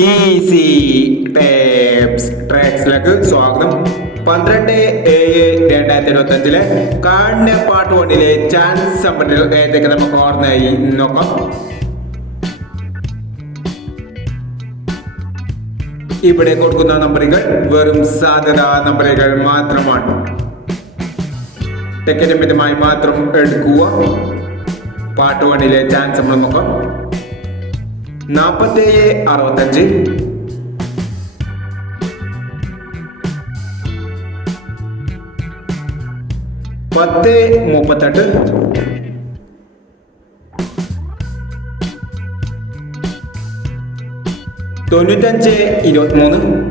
Easy tapes ട്രാക്സിലേക്ക് സ്വാഗതം. പന്ത്രണ്ട് ഏഴ് രണ്ടായിരത്തി ഇരുപത്തി അഞ്ചിലെ കാണ പാട്ട് വണ്ണിലെ ചാൻസ് സമ്പന്നർ ഏതൊക്കെ നമുക്ക് ഓർമ്മയായി? നോക്കാം. ഇവിടെ കൊടുക്കുന്ന നമ്പറുകൾ വെറും സാധ്യത നമ്പറുകൾ മാത്രമാണ്. ടിക്കറ്റ് മിതമായി മാത്രം എടുക്കുക. പാട്ട് വണ്ടിയിലെ ചാൻസ് നമ്മൾ നോക്കാം. നാൽപ്പത്തേഴ് അറുപത്തഞ്ച്. പത്ത് മുപ്പത്തെട്ട്. തൊണ്ണൂറ്റഞ്ച് ഇരുപത്തിമൂന്ന്.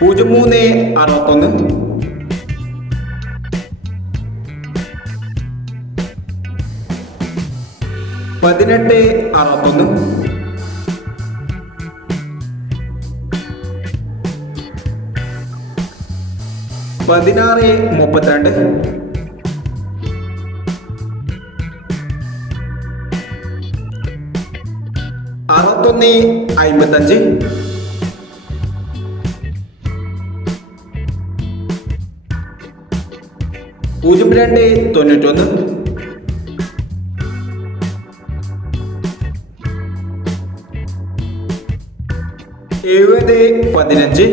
പൂജ്യം മൂന്ന് അറുപത്തൊന്ന്. പതിനെട്ട് അറുപത്തൊന്ന്. പതിനാറ് മുപ്പത്തിരണ്ട്. അറുപത്തൊന്ന് അമ്പത്തഞ്ച് പൂജ്യം രണ്ട് തൊണ്ണൂറ്റൊന്ന്. എഴുപത് പതിനഞ്ച്.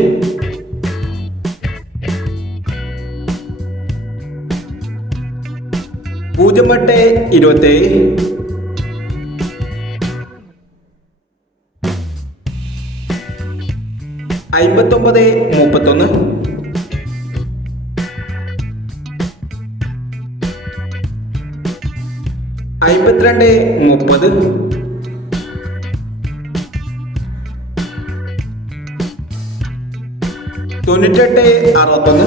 പൂജ്യം എട്ട് ഇരുപത്തേഴ് അമ്പത്തൊമ്പത് മുപ്പത്തൊന്ന്. അമ്പത്തിരണ്ട് മുപ്പത്. തൊണ്ണൂറ്റെട്ട് അറുപത്തൊന്ന്.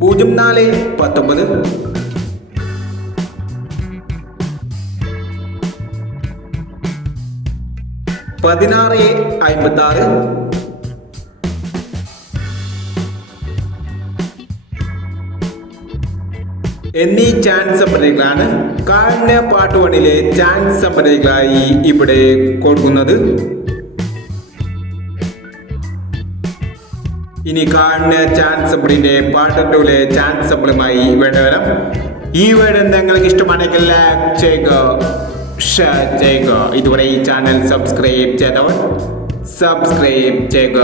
പൂജ്യം നാല് പത്തൊമ്പത്. പതിനാറ് അമ്പത്തി ആറ് എന്നീ ചാൻസ് സമ്പ്രദായങ്ങളാണ് കാരണ പാർട്ട് വണ്ണിലെ ചാൻസ് സമ്പന്നകളായി ഇവിടെ കൊടുക്കുന്നത്. ഇനി കാണുന്ന ചാൻസ് പാർട്ട് പാട്ടൂലെ ചാൻസ് സമ്പളുമായി വേണ്ട വരാം. ഈ വീട് നിങ്ങൾക്ക് ഇഷ്ടമാണെങ്കിൽ ലൈക്ക് ചെയ്യുക ഷെയർ ചെയ്യുക. ഇതുവരെ ഈ ചാനൽ സബ്സ്ക്രൈബ് ചെയ്തവർ സബ്സ്ക്രൈബ് ചെയ്യുക.